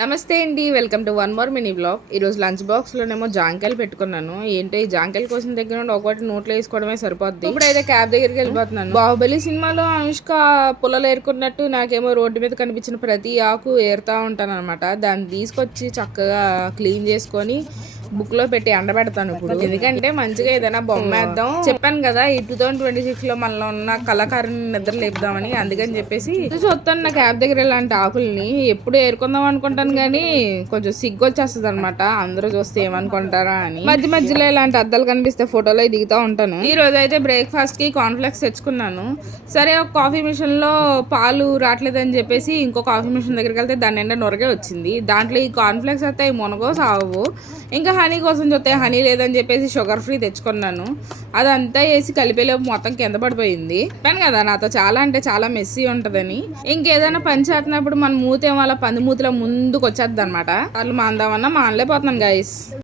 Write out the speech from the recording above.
నమస్తే అండి, welcome to one more mini blog. ఈరోజు లంచ్ బాక్స్లోనేమో జాంకాయలు పెట్టుకున్నాను. ఏంటో ఈ జాంకాయల కోసం దగ్గర నుండి ఒకటి నోట్లో వేసుకోవడమే సరిపోద్ది. ఇప్పుడైతే క్యాబ్ దగ్గరికి వెళ్ళిపోతున్నాను. బాహుబలి సినిమాలో అనుష్క పుల్లలు ఏరుకున్నట్టు నాకేమో రోడ్డు మీద కనిపించిన ప్రతి ఆకు ఏరుతా ఉంటాను అనమాట. దాన్ని తీసుకొచ్చి చక్కగా క్లీన్ చేసుకొని బుక్ లో పెట్టి ఎండబెడతాను ఇప్పుడు. ఎందుకంటే మంచిగా ఏదైనా బొమ్మ వేద్దాం. చెప్పాను కదా ఈ 2026 లో మనలో ఉన్న కళాకారుని నిద్ర లేపుదామని. అందుకని చెప్పేసి చూస్తాను నా క్యాబ్ దగ్గర ఇలాంటి ఆకుల్ని ఎప్పుడు ఏరుకుందాం అనుకుంటాను కానీ కొంచెం సిగ్గు వచ్చేస్తుంది అనమాట. అందరూ చూస్తే ఏమనుకుంటారా అని. మధ్య మధ్యలో ఇలాంటి అద్దాలు కనిపిస్తే ఫోటోలో దిగుతూ ఉంటాను. ఈ రోజు అయితే బ్రేక్ఫాస్ట్ కి కాన్ఫ్లెక్స్ తెచ్చుకున్నాను. సరే ఒక కాఫీ మిషన్ లో పాలు రావట్లేదని చెప్పేసి ఇంకో కాఫీ మిషన్ దగ్గరికి వెళ్తే దాని నిండా నొరగే వచ్చింది. దాంట్లో ఈ కాన్ఫ్లెక్స్ అయితే మునగో సావు. ఇంకా హనీ కోసం చూస్తే హనీ లేదని చెప్పేసి షుగర్ ఫ్రీ తెచ్చుకున్నాను. అదంతా వేసి కలిపేలోపు మొత్తం కింద పడిపోయింది. చెప్పాను కదా నాతో చాలా అంటే చాలా మెస్సీ ఉంటుందని. ఇంకేదైనా పని చేస్తున్నప్పుడు మన మూతేమో అలా పంది మూతిలో ముందుకు వచ్చేద్ది అనమాట. వాళ్ళు మాందామన్నా మానలేకపోతున్నాను గైస్.